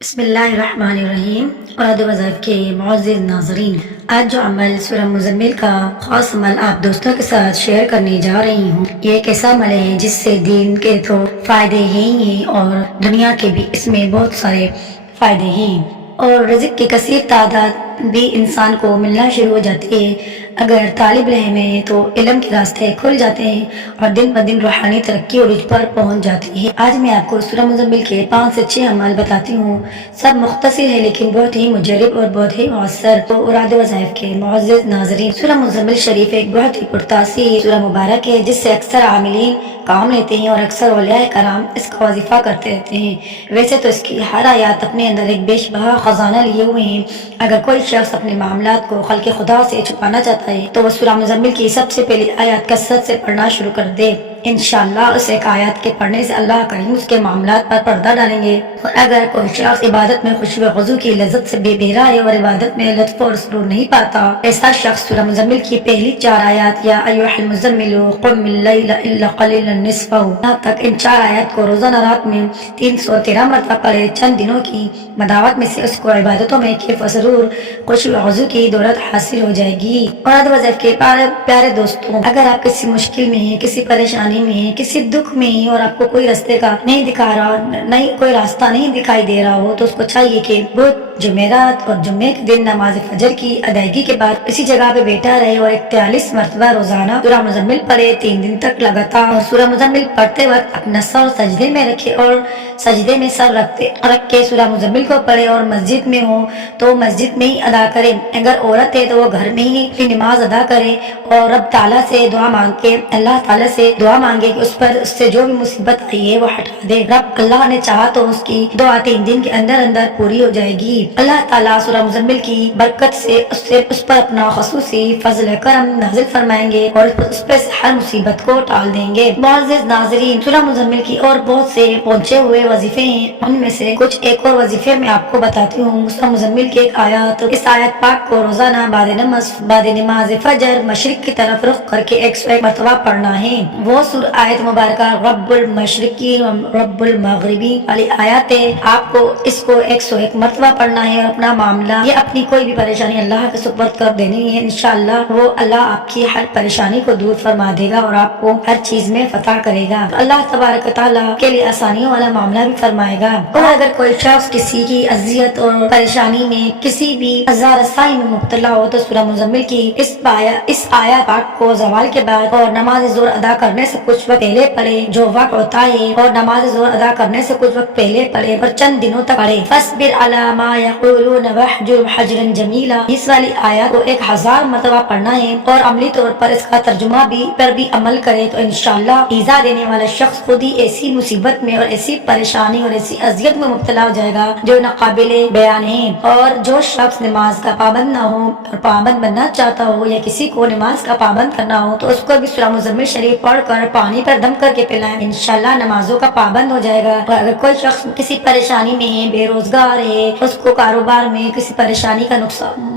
بسم اللہ الرحمن الرحیم۔ اور وظائف کے معزز ناظرین، آج جو عمل سورہ مزمل کا خاص عمل آپ دوستوں کے ساتھ شیئر کرنے جا رہی ہوں، یہ ایک ایسا عمل ہے جس سے دین کے تو فائدے ہیں اور دنیا کے بھی اس میں بہت سارے فائدے ہیں، اور رزق کی کثیر تعداد بھی انسان کو ملنا شروع ہو جاتی ہے اگر طالب علم ہے تو علم کے راستے کھل جاتے ہیں اور دن بدن روحانی ترقی اور عروج پر پہنچ جاتی ہے۔ آج میں آپ کو سورہ مزمل کے 5 سے 6 عمل بتاتی ہوں، سب مختصر ہے لیکن بہت ہی مجرب اور بہت ہی مؤثر۔ تو اراد وظائف کے معزز ناظرین، سورہ مزمل شریف ایک بہت ہی پرتاثیر سورہ مبارک ہے جس سے اکثر عاملین کام لیتے ہیں اور اکثر اولیاء کرام اس کا وظیفہ کرتے رہتے ہیں۔ ویسے تو اس کی ہر آیات اپنے اندر ایک بے شبہ خزانہ لیے ہوئے ہیں۔ اگر کوئی شخص اپنے معاملات کو خلق خدا سے چھپانا چاہتا ہے تو وہ سورہ مزمل کی سب سے پہلی آیات کثرت سے پڑھنا شروع کر دے، انشاءاللہ اس ایک آیات کے پڑھنے سے اللہ کریم اس کے معاملات پر پردہ ڈالیں گے۔ اور اگر کوئی شخص عبادت میں خوشو وخضوع کی لذت سے بے بہرا ہے اور عبادت میں لطف اور سرور نہیں پاتا، ایسا شخص سورہ مزمل کی پہلی 4 آیات یا ایھا المزمل قم اللیل الا قلیلا نصفہ تک، ان 4 آیات کو روزانہ رات میں 313 مرتبہ پڑھے، چند دنوں کی مداوت میں سے اس کو عبادتوں میں کیف و سرور خوشو وخضوع کی دولت حاصل ہو جائے گی۔ اور وظائف کے پیارے دوستوں، اگر آپ کسی مشکل میں ہیں، کسی پریشانی میں ہیں، کسی دکھ میں ہیں اور آپ کو کوئی راستے کا نہیں دکھا رہا، نہیں کوئی راستہ نہیں دکھائی دے رہا ہو، تو اس کو چاہیے کہ وہ جمعرات اور جمعے کے دن نماز فجر کی ادائیگی کے بعد اسی جگہ پہ بیٹھا رہے اور 41 مرتبہ روزانہ سورہ مزمل پڑھے، 3 دن تک لگاتار۔ اور سورہ مزمل پڑھتے وقت اپنا سر سجدے میں رکھے اور سجدے میں سر رکھ کے سورہ مزمل کو پڑھے، اور مسجد میں ہو تو مسجد میں ہی ادا کرے، اگر عورت ہے تو وہ گھر میں ہی اپنی نماز ادا کرے اور رب تعالیٰ سے دعا مانگ کے اللہ تعالیٰ سے دعا مانگے کہ اس سے جو بھی مصیبت آئی ہے وہ ہٹا دے۔ رب اللہ نے چاہا تو اس کی دعا 3 دن کے اندر اندر پوری ہو جائے گی۔ اللہ تعالیٰ سورہ مزمل کی برکت سے اس پر اپنا خصوصی فضل کرم نازل فرمائیں گے اور اس پر ہر مصیبت کو ٹال دیں گے۔ معزز ناظرین، سورہ مزمل کی اور بہت سے پہنچے ہوئے وظیفے ہیں، ان میں سے کچھ ایک اور وظیفے میں آپ کو بتاتی ہوں۔ سورہ مزمل کی ایک آیات، اس آیت پاک کو روزانہ بعد نماز فجر مشرق کی طرف رخ کر کے 101 مرتبہ پڑھنا ہے۔ وہ آیت مبارکہ رب المشرقی رب المغربی والی آیات ہے، آپ کو اس کو 101 مرتبہ پڑھنا ہے اور اپنا معاملہ یا اپنی کوئی بھی پریشانی اللہ کے سپرد کر دینی ہے، انشاءاللہ وہ اللہ آپ کی ہر پریشانی کو دور فرما دے گا اور آپ کو ہر چیز میں فتح کرے گا۔ اللہ تبارک و تعالیٰ کے لیے آسانیوں والا معاملہ بھی فرمائے گا۔ اور اگر کوئی شخص کسی کی اذیت اور پریشانی میں، کسی بھی عذاب رسائی میں مبتلا ہو تو سورہ مزمل کی اس آیت پاک کو زوال کے بعد اور نماز ظہر ادا کرنے سے کچھ وقت پہلے پڑھے، جو وقت ہوتا ہے، اور نماز ظہر ادا کرنے سے کچھ وقت پہلے پڑھے اور چند دنوں تک پڑھے۔ فاصبر علی ما یقولون واہجرهم حجرا جمیلا، اس والی آیت کو 1000 مرتبہ پڑھنا ہے اور عملی طور پر اس کا ترجمہ پر بھی عمل کرے تو انشاءاللہ ایذا دینے والا شخص خود ہی ایسی مصیبت میں اور ایسی پریشانی اور ایسی اذیت میں مبتلا ہو جائے گا جو ناقابل بیان ہے۔ اور جو شخص نماز کا پابند نہ ہو اور پابند بننا چاہتا ہو یا کسی کو نماز کا پابند کرنا ہو تو اس کو بھی سورہ مزمل شریف پڑھ کر پانی پر دم کر کے پلائیں، انشاءاللہ نمازوں کا پابند ہو جائے گا۔ اور اگر کوئی شخص کسی پریشانی میں ہے، بے روزگار ہے، اس کو کاروبار میں کسی پریشانی کا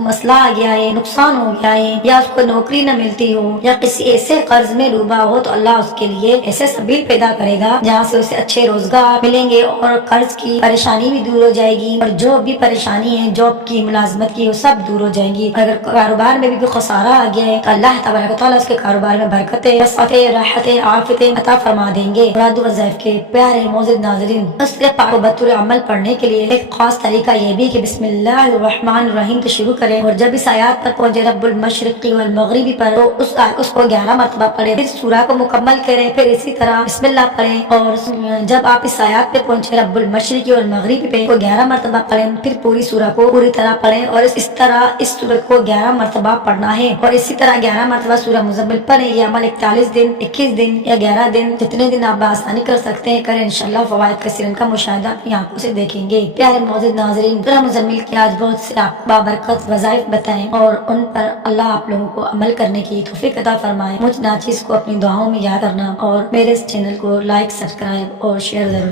مسئلہ آ گیا ہے، نقصان ہو گیا ہے، یا اس کو نوکری نہ ملتی ہو یا کسی ایسے قرض میں ڈوبا ہو تو اللہ اس کے لیے ایسے سبیل پیدا کرے گا جہاں سے اسے اچھے روزگار ملیں گے اور قرض کی پریشانی بھی دور ہو جائے گی، اور جو بھی پریشانی ہے جاب کی، ملازمت کی، وہ سب دور ہو جائیں گی۔ اگر کاروبار میں بھی خسارہ آ گیا ہے تو اللہ تبارک و تعالیٰ اس کے کاروبار میں برکتیں، وسعتیں، راحتیں، عافیتیں عطا فرما دیں گے۔ مراد وظائف کے پیارے معزز ناظرین، اس کے پاک کو بطور عمل پڑھنے کے لیے ایک خاص طریقہ یہ بھی کہ بسم اللہ الرحمن الرحیم سے شروع کریں اور جب اس آیات پر پہنچے رب المشرقی والمغربی پر تو اس کو 11 مرتبہ پڑھیں، پھر سورہ کو مکمل کریں، پھر اسی طرح بسم اللہ پڑھیں، اور جب آپ اس آیات پہ پہنچے رب المشرقی والمغربی پہ تو 11 مرتبہ پڑھیں، پھر پوری سورہ کو پوری طرح پڑھیں اور اس طرح اس سورت کو 11 مرتبہ پڑھنا ہے، اور اسی طرح 11 مرتبہ سورہ مزمل پڑھیں۔ یہ عمل 41 دن، 21 دن یا 11 دن، جتنے دن آپ بآسانی کر سکتے ہیں کریں، انشاءاللہ فوائد کثیر کا مشاہدہ اپنی آنکھوں سے دیکھیں گے۔ پیارے معزز ناظرین، سورہ مزمل کے آج بہت سے آپ بابرکت وظائف بتائیں اور ان پر اللہ آپ لوگوں کو عمل کرنے کی توفیق عطا فرمائے۔ مجھ ناچیز کو اپنی دعاؤں میں یاد کرنا اور میرے اس چینل کو لائک، سبسکرائب اور شیئر ضرور۔